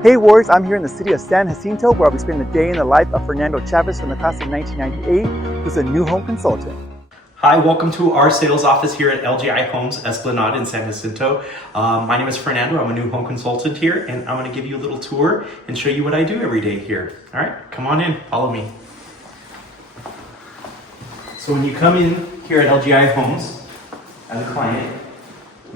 Hey Warriors, I'm here in the city of San Jacinto where I'll be spending the day in the life of Fernando Chavez from the class of 1998, who's a new home consultant. Hi, welcome to our sales office here at LGI Homes Esplanade in San Jacinto. My name is Fernando. I'm a new home consultant here, and I'm going to give you a little tour and show you what I do every day here. All right, come on in, follow me. So when you come in here at LGI Homes as a client,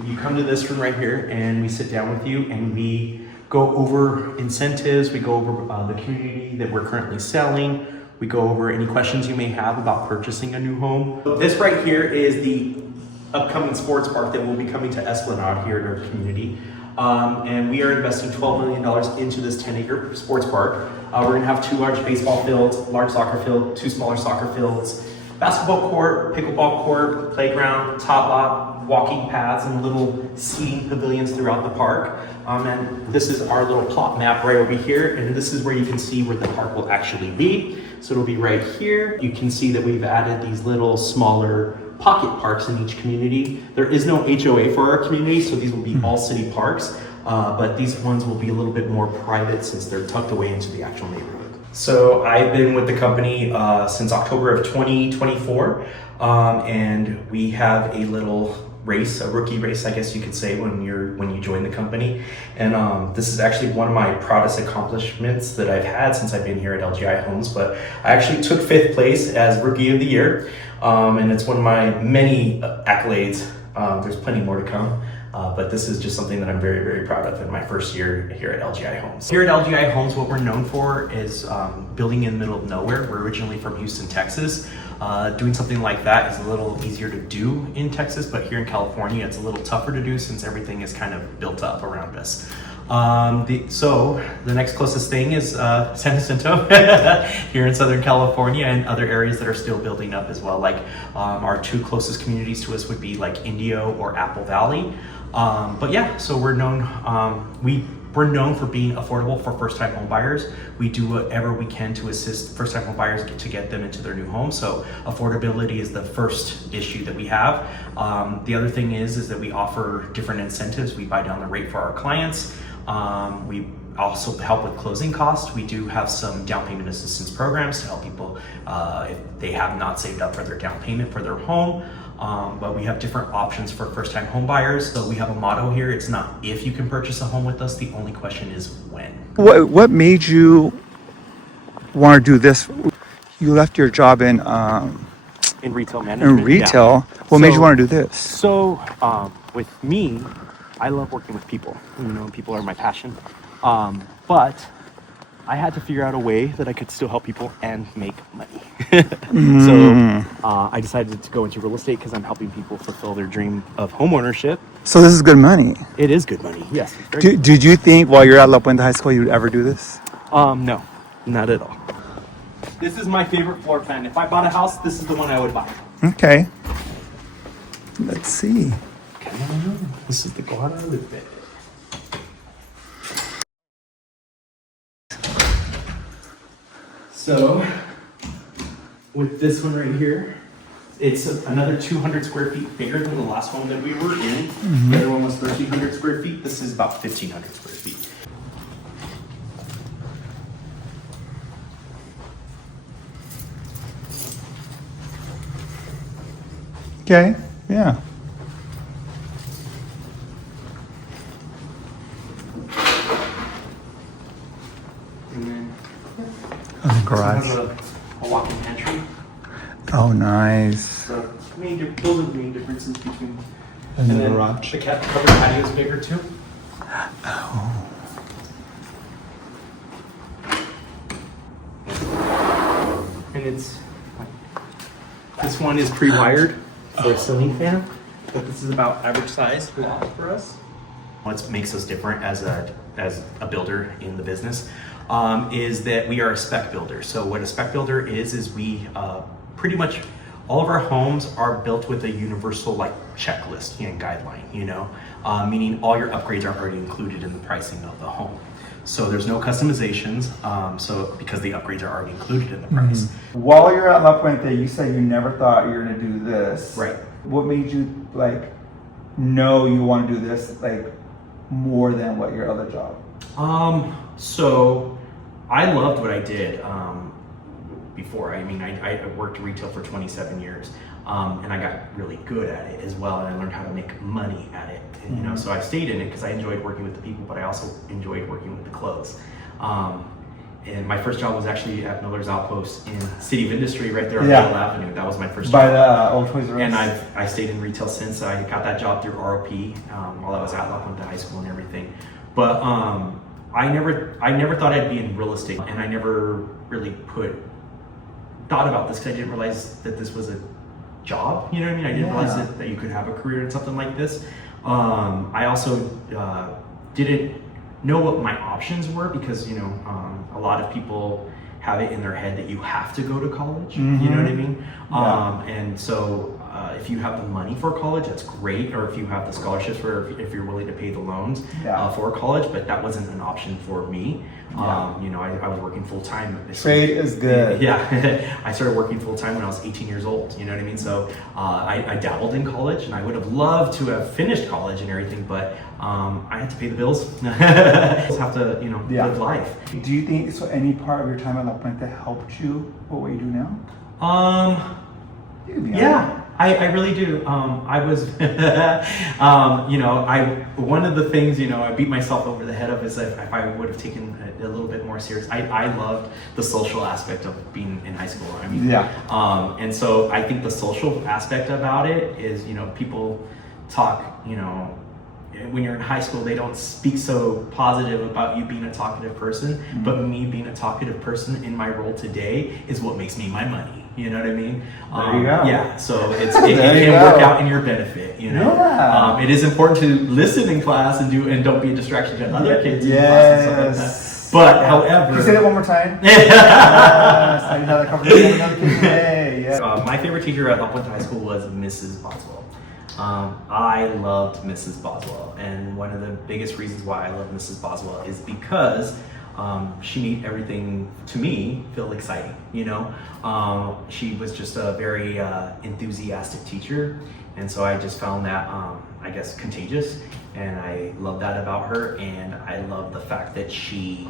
you come to this room right here and we sit down with you and we go over incentives, we go over the community that we're currently selling, we go over any questions you may have about purchasing a new home. This right here is the upcoming sports park that will be coming to Esplanade here in our community. And we are investing $12 million into this 10-acre sports park. We're gonna have 2 large baseball fields, large soccer field, 2 smaller soccer fields, basketball court, pickleball court, playground, tot lot, walking paths, and little seating pavilions throughout the park. And this is our little plot map right over here, and this is where you can see where the park will actually be. So it'll be right here. You can see that we've added these little smaller pocket parks in each community. There is no HOA for our community, so these will be all city parks, but these ones will be a little bit more private since they're tucked away into the actual neighborhood. So I've been with the company since October of 2024, and we have a little race, a rookie race, I guess you could say, when you join the company. And this is actually one of my proudest accomplishments that I've had since I've been here at LGI Homes. But I actually took 5th place as Rookie of the Year, and it's one of my many accolades. There's plenty more to come. But this is just something that I'm very, very proud of in my first year here at LGI Homes. Here at LGI Homes, what we're known for is building in the middle of nowhere. We're originally from Houston, Texas. Doing something like that is a little easier to do in Texas, but here in California, it's a little tougher to do since everything is kind of built up around us. So the next closest thing is San Jacinto here in Southern California, and other areas that are still building up as well. Like our 2 closest communities to us would be like Indio or Apple Valley. But yeah, so we're known, we're known for being affordable for first-time home buyers. We do whatever we can to assist first-time home buyers to get them into their new home. So affordability is the first issue that we have. The other thing is that we offer different incentives. We buy down the rate for our clients. We also help with closing costs. We do have some down payment assistance programs to help people if they have not saved up for their down payment for their home. But we have different options for first-time home buyers. So we have a motto here. It's not if you can purchase a home with us. The only question is when. What made you want to do this? You left your job in Retail management. In retail. Yeah. What made you want to do this? So with me, I love working with people. You know, people are my passion. But I had to figure out a way that I could still help people and make money. So I decided to go into real estate because I'm helping people fulfill their dream of home ownership. So this is good money. It is good money, yes. Did you think while you're at La Puente High School you'd ever do this? No, not at all. This is my favorite floor plan. If I bought a house, this is the one I would buy. Okay. Let's see. This is the garden I live in. So, with this one right here, it's another 200 square feet bigger than the last home that we were in. The other one was 1,300 square feet. This is about 1,500 square feet. Okay, yeah. And then Garage. a walk-in pantry. Oh, nice. So, those are the main differences between. And the then garage. The covered patio is bigger too. Oh. And this one is pre-wired for a ceiling fan, but this is about average size for us. What makes us different as a builder in the business is that we are a spec builder. So what a spec builder is we pretty much all of our homes are built with a universal like checklist and guideline, you know, meaning all your upgrades are already included in the pricing of the home. So there's no customizations, so because the upgrades are already included in the price. While you're at La Puente, you said you never thought you were gonna do this. Right. What made you know you want to do this more than what your other job? So I loved what I did before. I mean, I worked retail for 27 years, and I got really good at it as well, and I learned how to make money at it. And, you know, so I stayed in it because I enjoyed working with the people, but I also enjoyed working with the clothes. And my first job was actually at Miller's Outpost in City of Industry, right there on Middle Avenue. That was my first job. By the old Toys R Us. And I stayed in retail since. I got that job through ROP while I was at La Puente High School and everything. But I never thought I'd be in real estate, and I never really thought about this because I didn't realize that this was a job. You know what I mean? I didn't realize that you could have a career in something like this. I also didn't know what my options were because, you know, a lot of people have it in their head that you have to go to college. You know what I mean? And so if you have the money for college, that's great. Or if you have the scholarships for, if you're willing to pay the loans for college, but that wasn't an option for me. You know, I was working full time. Trade is good. Yeah, I started working full time when I was 18 years old. You know what I mean? So I dabbled in college, and I would have loved to have finished college and everything, but I had to pay the bills. Just have to, you know, live life. Do you think so? Any part of your time at La Puente helped you with what you do now? Yeah. I really do. I was, you know, one of the things, you know, I beat myself over the head of is that if I would have taken a little bit more serious. I loved the social aspect of being in high school. I mean, and so I think the social aspect about it is, you know, people talk, you know, when you're in high school, they don't speak so positive about you being a talkative person, but me being a talkative person in my role today is what makes me my money. You know what I mean? There you go. Yeah, so it can work out in your benefit. You know, it is important to listen in class and don't be a distraction to other kids in class and stuff like that. But however, can you say that one more time? Yes, I had a conversation with another kid today. My favorite teacher at La Puente High School was Mrs. Boswell. I loved Mrs. Boswell, and one of the biggest reasons why I love Mrs. Boswell is because she made everything to me feel exciting. You know, she was just a very enthusiastic teacher, and so I just found that I guess contagious, and I love that about her. And I love the fact that she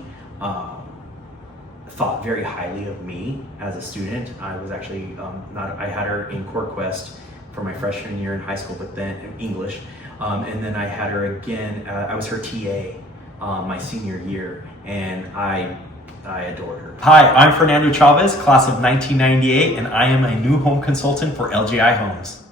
thought very highly of me as a student. I was actually I had her in Core Quest for my freshman year in high school, but then in English, and then I had her again. I was her TA my senior year, and I adored her. Hi, I'm Fernando Chavez, class of 1998, and I am a new home consultant for LGI Homes.